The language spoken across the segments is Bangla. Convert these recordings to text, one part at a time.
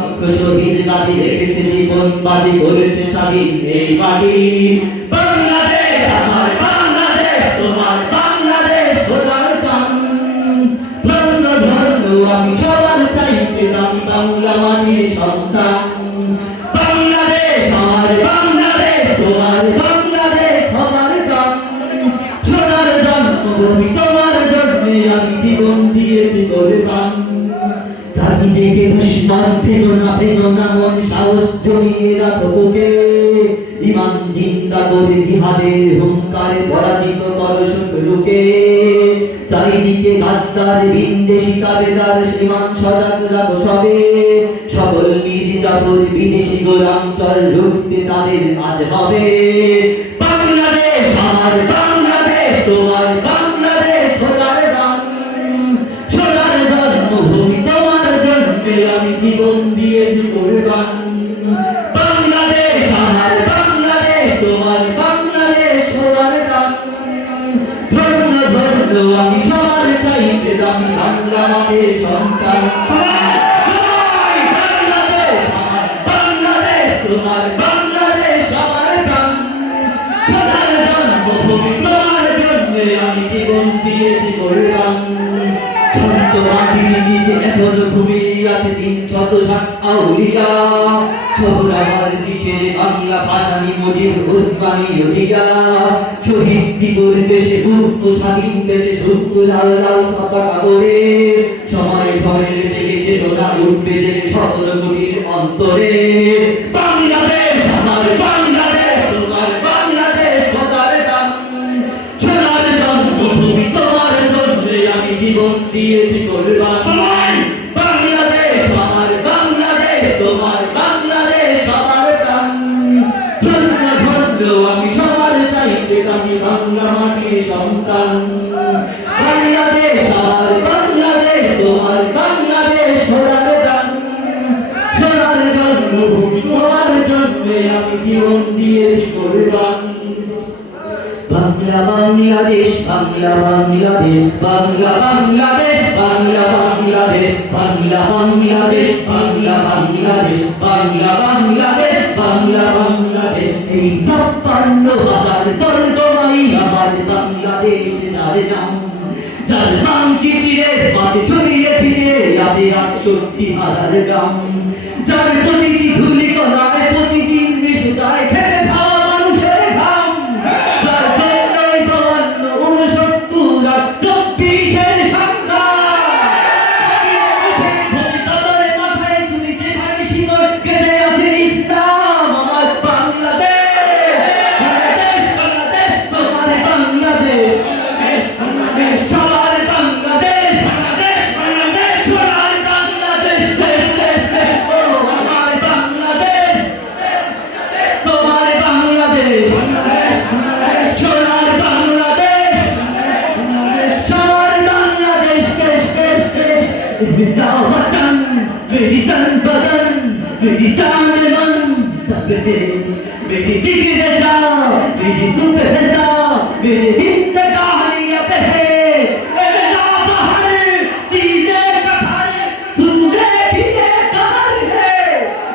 লক্ষ শহীদ গাজী রেখেছে জীবন বাজি করেছে স্বাধীন এই মাটি। বাংলাদেশ আমার বাংলাদেশ, তোমার বাংলাদেশ সোনার গান। ধন্য ধন্য আমি সবার চাইতে দামি বাংলা মাটির সন্তান। বাংলাদেশ আমার বাংলাদেশ, তোমার বাংলাদেশ আমার গান। সোনার জন্মভূমি তোমার জন্মে আমি জীবন দিয়েছি কোরবান। চারিদিকে দুশ্মন ভেঙো না মন, সাহস জমিয়ে রাখো বুকে। ঈমান জিন্দা করে জিহাদের হুঙ্কারে পরাজিত করো শত্রুকে। চারিদিকে গাদ্দার বিন্দেশী তাবেদার ঈমান সজাগ রাখো সবে। সকল বীর জাফর বিদেশি গোলাঞ্চল রুখতে তাদের আজ হবে। বাংলাদেশ আমার বাংলাদেশ, তোমার বাংলাদেশ সোনার গান। সোনার জন্মভূমি তোমার জন্মে আমি জীবন দিয়েছি কোরবান। বাংলাদেশ আমার বাংলাদেশ, তোমার বাংলাদেশ সোনার গান। ধন্য ধন্য আমি সবার চাইতে দামি বাংলা মাটির সন্তান। বাংলাদেশ আমার বাংলাদেশ, তোমার বাংলাদেশ আমার প্রাণ। সোনার জন্মভূমি তোমার জন্মে আমি জীবন দিয়েছি কোরবান। ছোট্ট মাটির নিচে এখনো ঘুমিয়ে আছে ৩৬০ আউলিয়া। সোহরাওয়ার দেশের বাংলা ভাষানি মুজিব উসমানী রজিয়া। শহীদ দিবস দেশে মুক্ত স্বাধীন দেশে সত্য লাল লাল পতাকা ধরে। সময় ঝড়ের বেগে চেতনা উঠবে জেগে ১৭ কোটির অন্তরে। বাংলাদেশ আমার বাংলাদেশ, তোমার বাংলাদেশ সোনার গান। সোনার জন্মভূমি তোমার জন্মে আমি জীবন দিয়েছি কোরবান। বাংলাদেশ আমার বাংলাদেশ, তোমার বাংলাদেশ সবার প্রাণ। ধন্য ধন্য আমি সবার চাইতে দামি বাংলা মাটির সন্তান। বাংলাদেশ আমার বাংলাদেশ, তোমার বাংলাদেশ সোনার গান। সোনার জন্মভূমি তোমার জন্মে আমি জীবন দিয়েছি কোরবান। বাংলা বাংলাদেশ, বাংলা বাংলাদেশ, বাংলা বাংলাদেশ, বাংলা বাংলাদেশ, বাংলা বাংলাদেশ, বাংলা বাংলাদেশ, বাংলা বাংলাদেশ, বাংলা বাংলাদেশ। এই ৫৬,০০০ বর্গ মাইল আমার বাংলাদেশ যার নাম। যার মানচিত্রের মাঝে ছড়িয়ে ছিটিয়ে আছে ৬৮,০০০ গ্রাম। যার প্রতিটি ধুলি কণায় প্রতিদিন মিশে যায় খেটে খাওয়া মানুষের ঘাম। যার জন্যই ৫২, ৬৯ আর ২৪-এর সংখ্যা। ভূমিপাতের মাথায় চুরি যেখানে শিকড় গেঁথে আছে ইসলাম। আমার বাংলাদেশ, বাংলাদেশ, বাংলাদেশ, তোমার বাংলাদেশ। বাংলাদেশ সবার বাংলাদেশ, বাংলাদেশ, বাংলাদেশ সোনার বাংলাদেশ। দেশ দেশ দেশ ও আমার বাংলাদেশ, তোমার বাংলাদেশ। বাংলাদেশ বাংলাদেশ সোনার বাংলাদেশ, বাংলাদেশ সবার বাংলাদেশ। দেশ দেশ দেশ मेरा वतन, मेरी तन बदन, मेरी जान मन सब दे। मेरी जिगर जा, मेरी सुबह जा, मेरी जिंदगानी अब है। मेरा बहर सीने का घर, सुनने की ये कार है।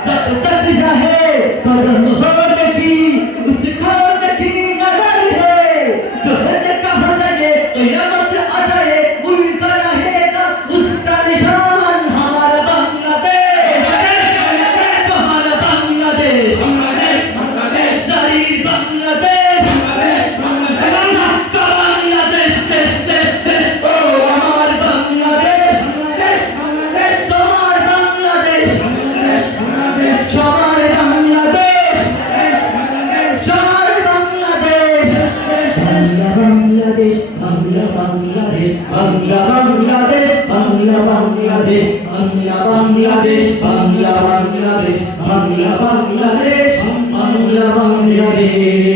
जब तक रहे कदम होने की, उस खोने की नजर है। जो है कहा जाए क़यामत आ जाए, उनका रहेगा उसका निशान। हमारा बांग्लादेश, हमारा बांग्लादेश, बांग्लादेश, बांग्लादेश, शरीर बांग्लादेश, बांग्लादेश, बांग्लादेश, सबका बांग्लादेश। देश देश देश ओ हमार बांग्लादेश, बांग्लादेश, बांग्लादेश, तुम्हार बांग्लादेश, बांग्लादेश, बांग्लादेश, सवार बांग्लादेश, बांग्लादेश, बांग्लादेश, सवार बांग्लादेश। बांग्ला बांग्लादेश, बांग्ला बांग्लादेश, बांग्ला बांग्लादेश, बांग्ला बांग्लादेश, बांग्ला बांग्लादेश, बांग्ला बांग्लादेश, बांग्ला बांग्लादेश, बांग्ला बांग्लादेश।